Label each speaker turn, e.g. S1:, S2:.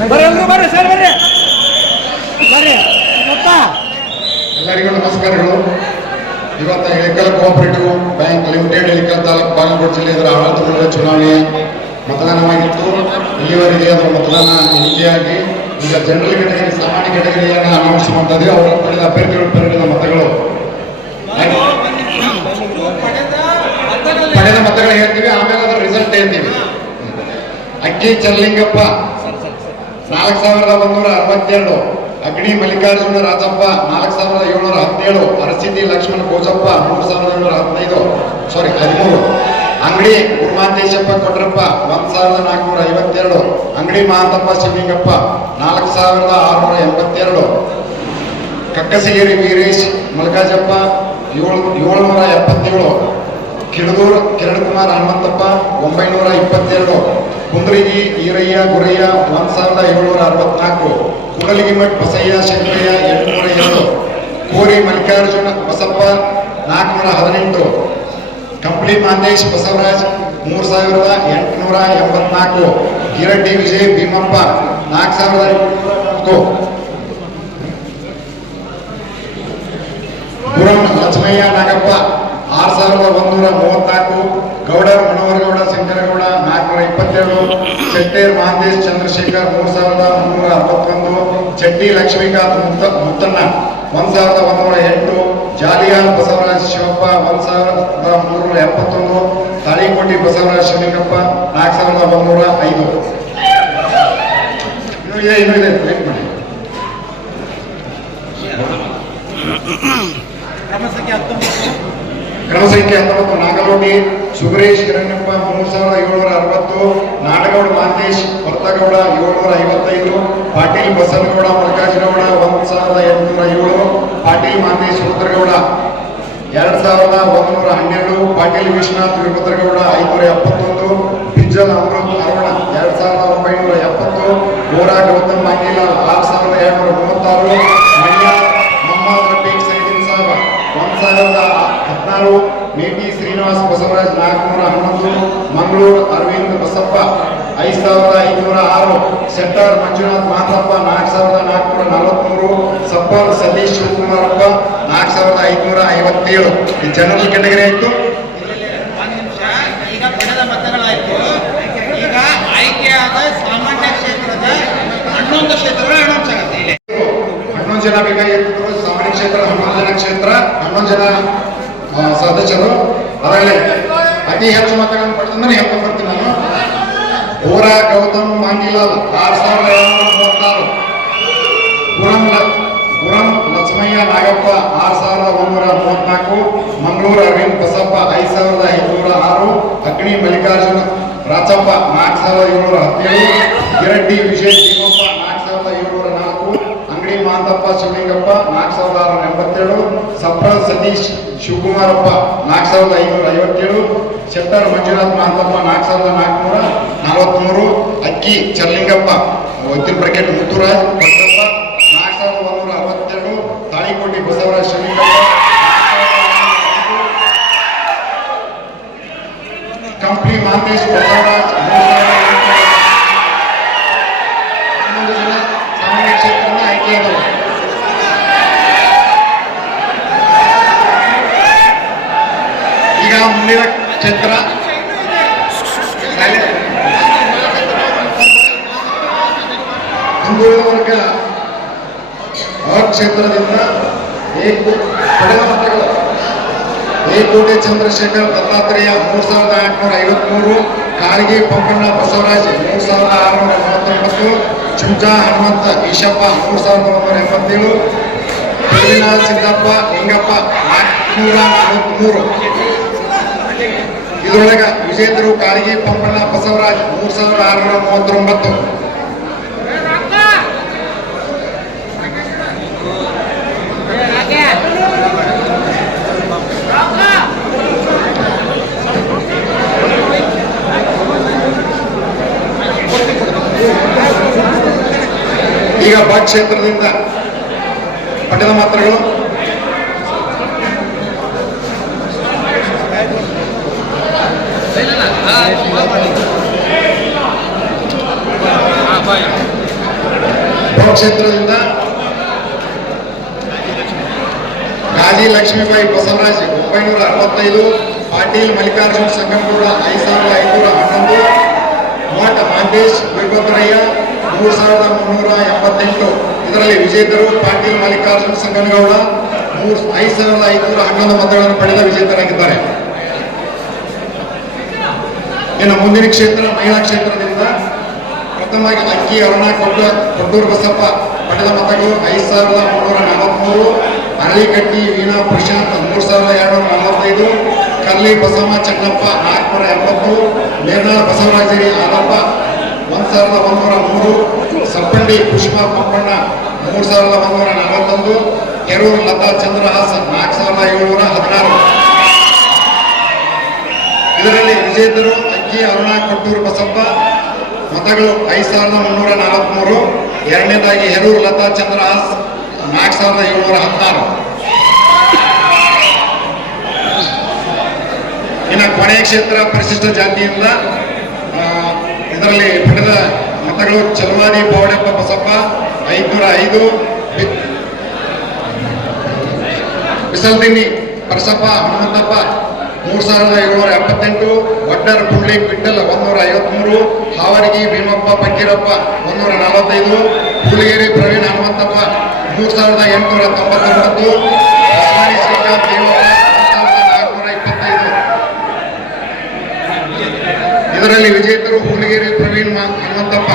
S1: ಬರ್ರಿ ಬರ್ರಿ, ಸರ್, ಬರ್ರಿ. ಬರ್ರಿ.
S2: ಎಲ್ಲರಿಗೂ ನಮಸ್ಕಾರಗಳು. ಇವತ್ತ Ilkal cooperative bank limited Ilkal taluk Bagalkot ಜಿಲ್ಲೆ ಇದರ ಆಡಳಿತದ ಚುನಾವಣೆ ಮತದಾನವಾಗಿತ್ತು ಇಲ್ಲಿವರೆಗೆ ಅದರ ಮತದಾನ ಎಣಿಕೆಯಾಗಿ ಈಗ ಜನರಲ್ ಕೆಟಗರಿ ಸಾಮಾನ್ಯ ಕೆಟಗರಿಯನ್ನು ಅನೌನ್ಸ್ ಮಾಡ್ತಾರೆ ಅವರ ಪಡೆದ ಅಭ್ಯರ್ಥಿಗಳು, ಪಡೆದ ಮತಗಳು. ಪಡೆದ ಮತಗಳು ಹೇಳ್ತೀವಿ, ಆಮೇಲೆ ಅದರ ರಿಸಲ್ಟ್ ಹೇಳ್ತೀವಿ. ಅಕ್ಕಿ ಚರ್ಲಿಂಗಪ್ಪ ನಾಲ್ಕು ಸಾವಿರದ ಒಂದೂರ ಅರವತ್ತೆರಡು ಅಗ್ನಿ ಮಲ್ಲಿಕಾರ್ಜುನ ರಾಜಪ್ಪ, ನಾಲ್ಕು ಸಾವಿರದ ಏಳ್ನೂರ ಹದಿನೇಳು ಅರಸಿದ್ದಿ ಲಕ್ಷ್ಮಣ ಗೋಜಪ್ಪ ಮೂರು ಸಾವಿರದ ಏಳ್ನೂರ ಹದಿನೈದು ಸಾರಿ ಹದಿಮೂರು. ಅಂಗಡಿ ಗುರುಮಾಂತೇಶಪ್ಪ ಕೊಟ್ರಪ್ಪ, ಒಂದು ಸಾವಿರದ ನಾಲ್ಕುನೂರ ಐವತ್ತೆರಡು. ಅಂಗಡಿ ಮಹಾಂತಪ್ಪ ಶಿವಲಿಂಗಪ್ಪ, ನಾಲ್ಕು ಸಾವಿರದ ಆರುನೂರ ಎಂಬತ್ತೆರಡು. ಕಕ್ಕಸಗಿರಿ ವೀರೇಶ್ ಮಲ್ಕಾಜಪ್ಪ ಏಳು, ಏಳ್ನೂರ ಎಪ್ಪತ್ತೇಳು. ಕಿಡದೂರು ಕಿರಣ್ ಕುಮಾರ್ ಹನುಮಂತಪ್ಪ, ಒಂಬೈನೂರ ಇಪ್ಪತ್ತೆರಡು. ಕುಂದ್ರಿಗಿ ಈರಯ್ಯ, ಗುರಯ್ಯ, ಒಂದು ಸಾವಿರದ ಏಳ್ನೂರ ಅರವತ್ನಾಲ್ಕು, ಕುಡಲಿಗಿಮಠ್ ಬಸಯ್ಯ ಶಂಕರಯ್ಯ ಎಂಟುನೂರ ಎರಡು, ಕೋರಿ ಮಲ್ಲಿಕಾರ್ಜುನ, ಬಸಪ್ಪ, ನಾಲ್ಕುನೂರ ಹದಿನೆಂಟು, ಕಂಪ್ಲಿ ಮಾಂದೇಶ್, ಬಸವರಾಜ್, ಮೂರು ಸಾವಿರದ ಎಂಟುನೂರ ಎಂಬತ್ನಾಲ್ಕು, ಗಿರಡ್ಡಿ ವಿಜಯ್, ಭೀಮಪ್ಪ, ನಾಲ್ಕು ಸಾವಿರದ ಗುರಂ ಲಕ್ಷ್ಮಯ್ಯ, ನಾಗಪ್ಪ ಆರು ಸಾವಿರದ ಒಂದೂರ ಮೂವತ್ನಾಲ್ಕು ಗೌಡರ್ ಮನೋಹರಗೌಡ ಶಂಕರಗೌಡ ನಾಲ್ಕುನೂರ ಇಪ್ಪತ್ತೆರಡು ಶೆಟ್ಟೇರ್ ಮಹಾಂತೇಶ್ ಚಂದ್ರಶೇಖರ್ ಮೂರು ಸಾವಿರದ ಮುನ್ನೂರ ಅರವತ್ತೊಂದು ಚಟ್ಟಿ ಲಕ್ಷ್ಮೀಕಾಂತ್ ಮುತ್ತ ಮುತ್ತಣ್ಣ ಒಂದ್ ಸಾವಿರದ ಒಂದೂರ ಎಂಟು ಜಾಲಿಯಾಲ್ ಬಸವರಾಜ್ ಶಿವಪ್ಪ ಒಂದ್ ಸಾವಿರದ ಮುನ್ನೂರ ಎಪ್ಪತ್ತೊಂದು ತಾಳಿಕೋಟಿ ಬಸವರಾಜ್ ಶಿವಲಿಂಗಪ್ಪ ನಾಲ್ಕು ಸಾವಿರದ ಒಂದೂರ ಐದು. ಇನ್ನೂ ಇದೆ ಇನ್ನೂ ಇದೆ ವೇಟ್ ಮಾಡಿ.
S1: ಹತ್ತೊಂಬತ್ತು.
S2: ಕ್ರಮ ಸಂಖ್ಯೆ ಹತ್ತೊಂಬತ್ತು ನಾಗಲೋಟಿ ಸುಗರೇಶ್ ಕಿರಣ್ಣಪ್ಪ ಮೂರು ಸಾವಿರದ ಏಳ್ನೂರ ಅರವತ್ತು, ನಾಡಗೌಡ ಮಾಂತೇಶ್ ಭರ್ತಗೌಡ ಏಳ್ನೂರ ಐವತ್ತೈದು, ಪಾಟೀಲ್ ಬಸನಗೌಡ ಮಲ್ಲಿಕಾರ್ಜುನಗೌಡ ಒಂದು ಸಾವಿರದ ಎಂಟುನೂರ ಏಳು, ಪಾಟೀಲ್ ಮಾಂತೇಶ್ ರುದ್ರಗೌಡ ಎರಡು ಸಾವಿರದ ಒಂದುನೂರ ಹನ್ನೆರಡು, ಪಾಟೀಲ್ ವಿಶ್ವನಾಥ್ ವೀರಭದ್ರಗೌಡ ಐನೂರ ಎಪ್ಪತ್ತೊಂದು, ಬಿಜ್ಜಲ್ ಅಮೃತ್ ಅರುಣ ಎರಡು ಸಾವಿರದ ಒಂಬೈನೂರ ಎಪ್ಪತ್ತು ಗೋರಾ ಗೌತಮ್ ಮಾಂಗಿಲಾಲ್ ಆರು ಸಾವಿರದ ಏಳ್ನೂರ ಮೂವತ್ತಾರು ಮೊಹಮ್ಮದ್ ರಫೀಕ್, ಸೈದಿನ್ ಸಾಬ್ ಒಂದು ಸಾವಿರದ ಹದಿನಾರು ಮೇಟಿ ಶ್ರೀನಿವಾಸ ಬಸವರಾಜ್ ನಾಲ್ಕುನೂರ ಹನ್ನೊಂದು ಮಂಗಳೂರು ಅರವಿಂದ್ ಬಸಪ್ಪ ಐದು ಸಾವಿರದ ಐನೂರ ಆರು ಸೆಂಟರ್ ಮಂಜುನಾಥ್ ಮಾತಪ್ಪ ನಾಲ್ಕು ಸಾವಿರದ ನಾಲ್ಕುನೂರ ನಲವತ್ಮೂರು ಸಪ್ಪಲ್ ಸತೀಶ್ ಶಿವಕುಮಾರಪ್ಪ ನಾಲ್ಕು ಸಾವಿರದ ಐನೂರ ಐವತ್ತೇಳು. ಈ ಜನರಲ್ ಕೆಟಗರಿ ಆಯಿತು?
S3: ಈಗ ಪಡೆದ ಮತಗಳಾಯ್ತು. ಈಗ ಆಯ್ಕೆಯಾದ ಸಾಮಾನ್ಯ ಕ್ಷೇತ್ರದ ಹನ್ನೊಂದು ಕ್ಷೇತ್ರಗಳು ಆಗುತ್ತೆ. ಇಲ್ಲಿ
S2: ಹನ್ನೊಂದು ಜನ ಬೇಕಾಗಿತ್ತು. ಸಾಮಾನ್ಯ ಕ್ಷೇತ್ರ ಹನ್ನೊಂದು ಜನ ಕ್ಷೇತ್ರ ಹನ್ನೊಂದು ಜನ ಸದಸ್ಯರು ಅದರಲ್ಲಿ ಅತಿ ಹೆಚ್ಚು ಮತಗಳನ್ನು ಪಡೆದಂದ್ರೆ ಹೇಳ್ಕೊಂಡು ಬರ್ತೀನಿ ನಾನು. ಊರ ಗೌತಮ್ ಮಾಂಗಿಲಾಲ್ ಆರು ಸಾವಿರದ ಏಳ್ನೂರ ಮೂವತ್ತಾರು. ಪುರಂ ಪುರಂ ಲಕ್ಷ್ಮಯ್ಯ ನಾಗಪ್ಪ ಆರು ಸಾವಿರದ ಒಂದೂರ ಮೂವತ್ನಾಲ್ಕು. ಮಂಗಳೂರು ಅರವಿಂದ್ ಬಸಪ್ಪ ಐದು ಸಾವಿರದ ಐನೂರ ಆರು. ಅಗ್ನಿ ಮಲ್ಲಿಕಾರ್ಜುನ ರಾಚಪ್ಪ ನಾಲ್ಕು ಸಾವಿರದ ಏಳ್ನೂರ ಹದಿನೇಳು. ಗಿರಡ್ಡಿ ವಿಜಯ್ ಭೀಮಪ್ಪ ನಾಲ್ಕು ಸಾವಿರದ ಏಳ್ನೂರ ನಾಲ್ಕು ಅಂಗಡಿ ಮಾಂತಪ್ಪ ಶಿವಲಿಂಗಪ್ಪ ನಾಲ್ಕು ಸಾವಿರದ ಆರುನೂರ ಎಂಬತ್ತೇಳು, ಸಪ್ರ ಸತೀಶ್ ಶಿವಕುಮಾರಪ್ಪ ನಾಲ್ಕು ಸಾವಿರದ ಐನೂರ ಐವತ್ತೇಳು, ಶೆಟ್ಟರ್ ಮಂಜುನಾಥ್ ಮಾಂತಪ್ಪ ನಾಲ್ಕು ಸಾವಿರದ ನಾಲ್ಕುನೂರ ನಲವತ್ತ್ಮೂರು ಅಕ್ಕಿ ಚರ್ಲಿಂಗಪ್ಪ ಒತ್ತಿನ ಬ್ರಕೆಟ್ ಮುತ್ತುರಾಜ್ ಭದ್ರಪ್ಪ ನಾಲ್ಕು ಸಾವಿರದ ಒಂದೂರ ಅರವತ್ತೆರಡು, ತಾಳಿಕೋಟಿ ಬಸವರಾಜ್ ಶಿವಲಿಂಗಪ್ಪ ಕಂಪ್ಲಿ ಬಸವರಾಜ್ ಮೂರು ಸಾವಿರದ ಎಂಟುನೂರ ಹನ್ನೊಂದು ಜನ ಸಾಮಾನ್ಯ ಕ್ಷೇತ್ರದ ಆಯ್ಕೆಯಾದವರು ಈಗ ಕ್ಷೇತ್ರ ಹಿಂದುಳಿದ ವರ್ಗ. ಆ ಕ್ಷೇತ್ರದಿಂದ ಪಡೆದ ಏಕೋಟೆ ಚಂದ್ರಶೇಖರ್ ದತ್ತಾತ್ರೇಯ ಮೂರು ಸಾವಿರದ ಎಂಟುನೂರ ಐವತ್ಮೂರು, ಕಾಳಿಗೆ ಪಂಪಣ್ಣ ಬಸವರಾಜ್ ಮೂರು ಸಾವಿರದ ಆರುನೂರ ಮೂವತ್ತೊಂಬತ್ತು ಚುಂಚಾ ಹನುಮಂತ ಈಶಪ್ಪ ಮೂರು ಸಾವಿರದ ಒಂಬೈನೂರ ಎಂಬತ್ತೇಳು ಸಿದ್ದಪ್ಪ, ಲಿಂಗಪ್ಪ ನಾಲ್ಕುನೂರ ನಲವತ್ಮೂರು. ಇದರೊಳಗ ವಿಜೇಂದ್ರು ಕಾರಿಗೆ ಪಂಪಣ್ಣ ಬಸವರಾಜ್ ಮೂರು ಸಾವಿರದ ಆರುನೂರ ಮೂವತ್ತೊಂಬತ್ತು. ಈಗ ಬಾ ಕ್ಷೇತ್ರದಿಂದ ಪಡೆದ ಮಾತ್ರಗಳು. ಕ್ಷೇತ್ರದಿಂದ ಗಾಜಿ ಲಕ್ಷ್ಮೀಬಾಯಿ ಬಸವರಾಜ್ ಒಂಬೈನೂರ ಅರವತ್ತೈದು, ಪಾಟೀಲ್ ಮಲ್ಲಿಕಾರ್ಜುನ್ ಸಂಗಮಗೌಡ ಐದು ಸಾವಿರದ ಐನೂರ ಹನ್ನೊಂದು ಮಠ ಮಹೇಶ್ ವೀರಭದ್ರಯ್ಯ ಮೂರು ಸಾವಿರದ ಮುನ್ನೂರ ಎಂಬತ್ತೆಂಟು. ಇದರಲ್ಲಿ ವಿಜೇತರು ಪಾಟೀಲ್ ಮಲ್ಲಿಕಾರ್ಜುನ್ ಸಂಗಮಗೌಡ ಮೂರು ಐದು ಸಾವಿರದ ಐನೂರ ಹನ್ನೊಂದು ಮತಗಳನ್ನು ಪಡೆದ ವಿಜೇತರಾಗಿದ್ದಾರೆ. ಇನ್ನು ಮುಂದಿನ ಕ್ಷೇತ್ರ, ಮಹಿಳಾ ಕ್ಷೇತ್ರದಿಂದ ಪ್ರಥಮವಾಗಿ ಅಕ್ಕಿ ಅರುಣ ಕೊಟ್ಟ, ಕೊಟ್ಟೂರು ಬಸಪ್ಪ ಪಡೆದ ಮತಗಳು ಐದು ಸಾವಿರದ ಮುನ್ನೂರ ನಲವತ್ಮೂರು, ಅರಳಿಕಟ್ಟಿ, ವೀಣಾ, ಪ್ರಶಾಂತ್ ಮೂರು ಸಾವಿರದ ಎರಡುನೂರ ನಲವತ್ತೈದು, ಕಲ್ಲಿ, ಬಸಮ್ಮ, ಚನ್ನಪ್ಪ, ನಾಲ್ಕುನೂರ ಎಂಬತ್ತು ಮೇರ್ನಾಳ ಬಸವರಾಜರಿ ಆದಪ್ಪ ಒಂದು ಸಾವಿರದ ಒಂದೂರ ಮೂರು ಸಪ್ಪಂಡಿ ಪುಷ್ಪ ಪಂಪಣ್ಣ ಮೂರು ಸಾವಿರದ ಒಂದೂರ ನಲವತ್ತೊಂದು ಕೆರೂರು ಲತಾ, ಚಂದ್ರಹಾಸ್, ನಾಲ್ಕು ಸಾವಿರದ ಏಳುನೂರ ಹದಿನಾರು. ಇದರಲ್ಲಿ ವಿಜೇತರು ಅಕ್ಕಿ ಅರುಣ ಕೊಟ್ಟೂರು ಬಸಪ್ಪ. ಮತಗಳು ಐದು ಸಾವಿರದ ಮುನ್ನೂರ ನಲವತ್ಮೂರು. ಎರಡನೇದಾಗಿ ಹೆರೂರು ಲತಾ ಚಂದ್ರಹಾಸ್ ನಾಲ್ಕು ಸಾವಿರದ ಏಳ್ನೂರ ಹದಿನಾರು ಇನ್ನು ಕೊನೆಯ ಕ್ಷೇತ್ರ ಪರಿಶಿಷ್ಟ ಜಾತಿಯಿಂದ ಇದರಲ್ಲಿ ಪಡೆದ ಮತಗಳು ಚಲವಾದಿ ಬೋಡೆಪ್ಪ ಬಸಪ್ಪ, ಐದುನೂರ ಐದು. ಬಿಸಲ್ದಿನಿ ಪರಸಪ್ಪ ಹನುಮಂತಪ್ಪ ಮೂರು ಸಾವಿರದ ಏಳ್ನೂರ ಎಪ್ಪತ್ತೆಂಟು ಒಡ್ಡರ್ ಕುಂಡ್ಲಿ ಕ್ವಿಂಟಲ್ ಒಂದೂರ ಐವತ್ಮೂರು ಹಾವರಗಿ, ಭೀಮಪ್ಪ ಪಕ್ಕೀರಪ್ಪ ಒಂದೂರ ನಲವತ್ತೈದು ಹುಲಿಗೆರೆ, ಪ್ರವೀಣ್ ಹನುಮಂತಪ್ಪ ಮೂರು ಸಾವಿರದ ಎಂಟುನೂರ ತೊಂಬತ್ತೊಂಬತ್ತು ಇಪ್ಪತ್ತೈದು ಇದರಲ್ಲಿ ವಿಜೇತರು ಹುಲಿಗೆರೆ, ಪ್ರವೀಣ್ ಹನುಮಂತಪ್ಪ.